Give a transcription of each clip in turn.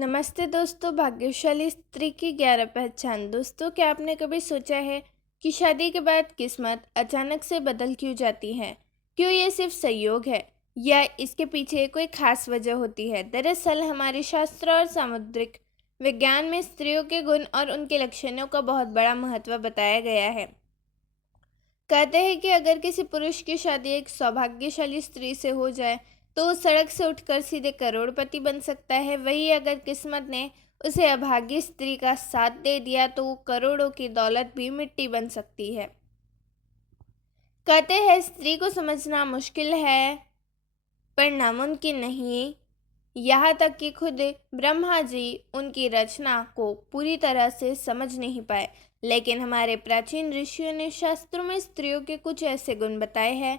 नमस्ते दोस्तों, भाग्यशाली स्त्री की 11 पहचान। दोस्तों, क्या आपने कभी सोचा है कि शादी के बाद किस्मत अचानक से बदल क्यों जाती है? क्यों ये सिर्फ संयोग है या इसके पीछे कोई खास वजह होती है? दरअसल हमारे शास्त्र और सामुद्रिक विज्ञान में स्त्रियों के गुण और उनके लक्षणों का बहुत बड़ा महत्व बताया गया है। कहते हैं कि अगर किसी पुरुष की शादी एक सौभाग्यशाली स्त्री से हो जाए तो वो सड़क से उठकर सीधे करोड़पति बन सकता है। वहीं अगर किस्मत ने उसे अभागी स्त्री का साथ दे दिया तो वो करोड़ों की दौलत भी मिट्टी बन सकती है। कहते हैं स्त्री को समझना मुश्किल है पर नामुमकिन नहीं। यहाँ तक कि खुद ब्रह्मा जी उनकी रचना को पूरी तरह से समझ नहीं पाए, लेकिन हमारे प्राचीन ऋषियों ने शास्त्रों में स्त्रियों के कुछ ऐसे गुण बताए हैं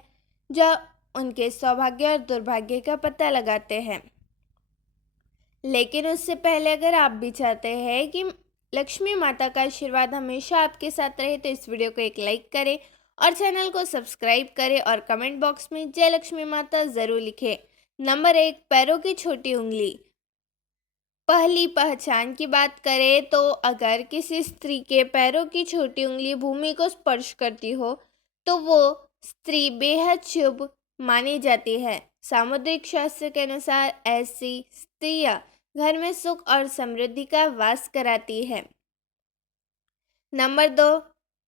जो उनके सौभाग्य और दुर्भाग्य का पता लगाते हैं। लेकिन उससे पहले अगर आप भी चाहते हैं कि लक्ष्मी माता का आशीर्वाद हमेशा आपके साथ रहे तो इस वीडियो को एक लाइक करें और चैनल को सब्सक्राइब करें और कमेंट बॉक्स में जय लक्ष्मी माता ज़रूर लिखें। नंबर 1, पैरों की छोटी उंगली। पहली पहचान की बात करें तो अगर किसी स्त्री के पैरों की छोटी उंगली भूमि को स्पर्श करती हो तो वो स्त्री बेहद शुभ मानी जाती है। सामुद्रिक शास्त्र के अनुसार ऐसी स्त्रियां घर में सुख और समृद्धि का वास कराती है। नंबर 2,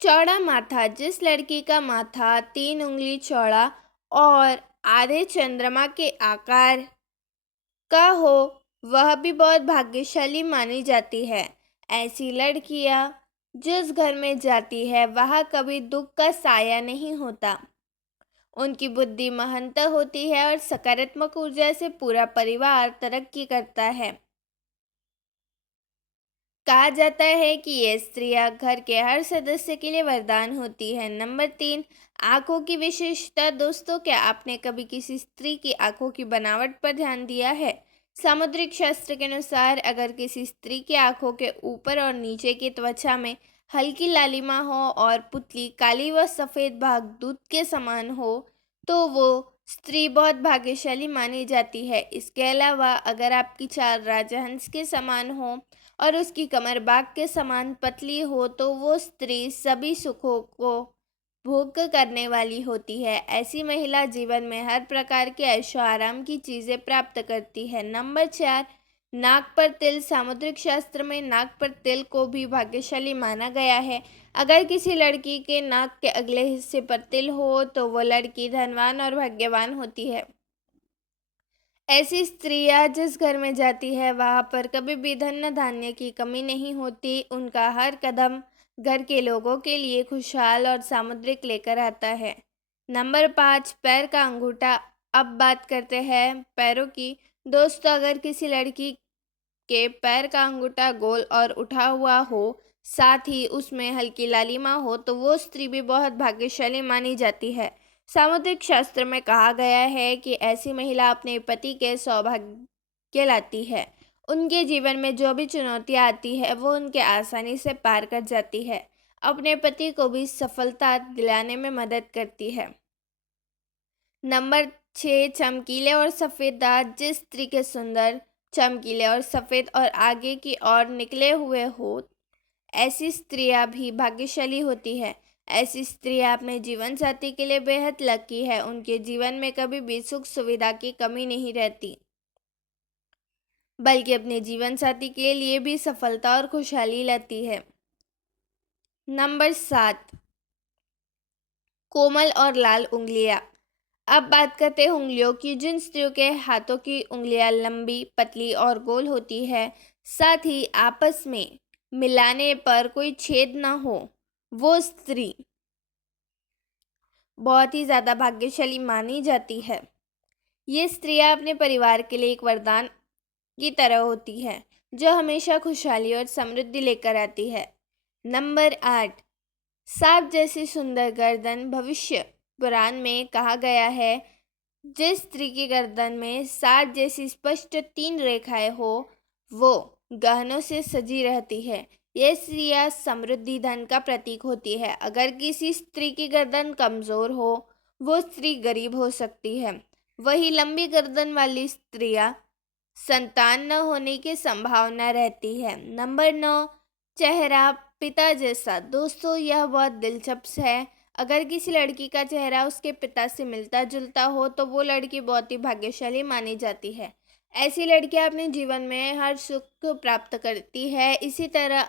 चौड़ा माथा। जिस लड़की का माथा 3 उंगली चौड़ा और आधे चंद्रमा के आकार का हो वह भी बहुत भाग्यशाली मानी जाती है। ऐसी लड़कियां जिस घर में जाती है वहाँ कभी दुख का साया नहीं होता। उनकी बुद्धि महंत होती है और सकारात्मक ऊर्जा से पूरा परिवार तरक्की करता है। कहा जाता है कि ये स्त्रियां घर के हर सदस्य के लिए वरदान होती है। नंबर 3, आंखों की विशेषता। दोस्तों, क्या आपने कभी किसी स्त्री की आंखों की बनावट पर ध्यान दिया है? सामुद्रिक शास्त्र के अनुसार अगर किसी स्त्री की आंखों के ऊपर और नीचे की त्वचा में हल्की लालिमा हो और पुतली काली व सफ़ेद भाग दूध के समान हो तो वो स्त्री बहुत भाग्यशाली मानी जाती है। इसके अलावा अगर आपकी चाल राजहंस के समान हो और उसकी कमर बाग के समान पतली हो तो वो स्त्री सभी सुखों को भोग करने वाली होती है। ऐसी महिला जीवन में हर प्रकार के ऐशो आराम की चीज़ें प्राप्त करती है। नंबर 4, नाक पर तिल। सामुद्रिक शास्त्र में नाक पर तिल को भी भाग्यशाली माना गया है। अगर किसी लड़की के नाक के अगले हिस्से पर तिल हो तो वो लड़की धनवान और भाग्यवान होती है। ऐसी स्त्रियां जिस घर में जाती है वहाँ पर कभी भी धन धान्य की कमी नहीं होती। उनका हर कदम घर के लोगों के लिए खुशहाल और सामुद्रिक लेकर आता है। नंबर 5, पैर का अंगूठा। अब बात करते हैं पैरों की। दोस्तों, अगर किसी लड़की के पैर का अंगूठा गोल और उठा हुआ हो साथ ही उसमें हल्की लालिमा हो तो वो स्त्री भी बहुत भाग्यशाली मानी जाती है। सामुद्रिक शास्त्र में कहा गया है कि ऐसी महिला अपने पति के सौभाग्य लाती है। उनके जीवन में जो भी चुनौतियाँ आती है वो उनके आसानी से पार कर जाती है। अपने पति को भी सफलता दिलाने में मदद करती है। नंबर 6, चमकीले और सफ़ेद दांत। जिस स्त्री के सुंदर, चमकीले और सफ़ेद और आगे की ओर निकले हुए हो ऐसी स्त्रियां भी भाग्यशाली होती है। ऐसी स्त्रियां अपने जीवन साथी के लिए बेहद लकी है। उनके जीवन में कभी भी सुख सुविधा की कमी नहीं रहती, बल्कि अपने जीवन साथी के लिए भी सफलता और खुशहाली लाती है। नंबर 7, कोमल और लाल उंगलियां। अब बात करते हैं उंगलियों की। जिन स्त्रियों के हाथों की उंगलियां लंबी, पतली और गोल होती है, साथ ही आपस में मिलाने पर कोई छेद ना हो, वो स्त्री बहुत ही ज़्यादा भाग्यशाली मानी जाती है। ये स्त्रियां अपने परिवार के लिए एक वरदान की तरह होती है जो हमेशा खुशहाली और समृद्धि लेकर आती है। नंबर 8, सांप जैसी सुंदर गर्दन। भविष्य पुराण में कहा गया है जिस स्त्री की गर्दन में सांप जैसी स्पष्ट 3 रेखाएं हो वो गहनों से सजी रहती है। यह स्त्रियां समृद्धि धन का प्रतीक होती है। अगर किसी स्त्री की गर्दन कमजोर हो वो स्त्री गरीब हो सकती है। वही लंबी गर्दन वाली स्त्रियां संतान न होने की संभावना रहती है। नंबर 9, चेहरा पिता जैसा। दोस्तों, यह बहुत दिलचस्प है। अगर किसी लड़की का चेहरा उसके पिता से मिलता जुलता हो तो वो लड़की बहुत ही भाग्यशाली मानी जाती है। ऐसी लड़कियां अपने जीवन में हर सुख प्राप्त करती है। इसी तरह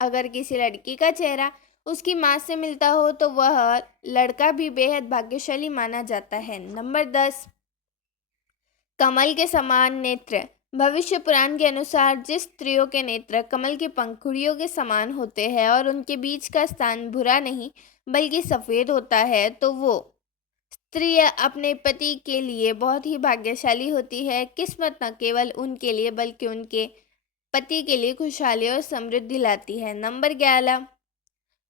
अगर किसी लड़की का चेहरा उसकी माँ से मिलता हो तो वह लड़का भी बेहद भाग्यशाली माना जाता है। नंबर 10, कमल के समान नेत्र। भविष्य पुराण के अनुसार जिस स्त्रियों के नेत्र कमल की पंखुड़ियों के समान होते हैं और उनके बीच का स्थान भूरा नहीं बल्कि सफ़ेद होता है तो वो स्त्री अपने पति के लिए बहुत ही भाग्यशाली होती है। किस्मत न केवल उनके लिए बल्कि उनके पति के लिए खुशहाली और समृद्धि लाती है। नंबर 11,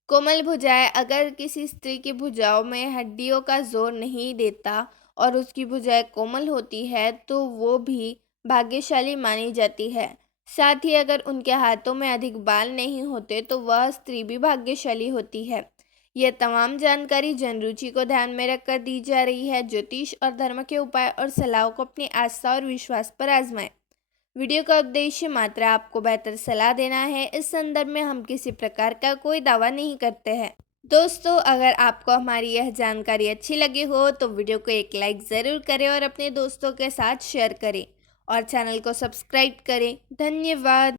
कोमल भुजाएं। अगर किसी स्त्री की भुजाओं में हड्डियों का जोर नहीं देता और उसकी भुजाएं कोमल होती है तो वो भी भाग्यशाली मानी जाती है। साथ ही अगर उनके हाथों में अधिक बाल नहीं होते तो वह स्त्री भी भाग्यशाली होती है। यह तमाम जानकारी जनरुचि को ध्यान में रखकर दी जा रही है। ज्योतिष और धर्म के उपाय और सलाहों को अपनी आस्था और विश्वास पर आजमाएं। वीडियो का उद्देश्य मात्र आपको बेहतर सलाह देना है। इस संदर्भ में हम किसी प्रकार का कोई दावा नहीं करते हैं। दोस्तों, अगर आपको हमारी यह जानकारी अच्छी लगी हो तो वीडियो को एक लाइक ज़रूर करें और अपने दोस्तों के साथ शेयर करें और चैनल को सब्सक्राइब करें। धन्यवाद।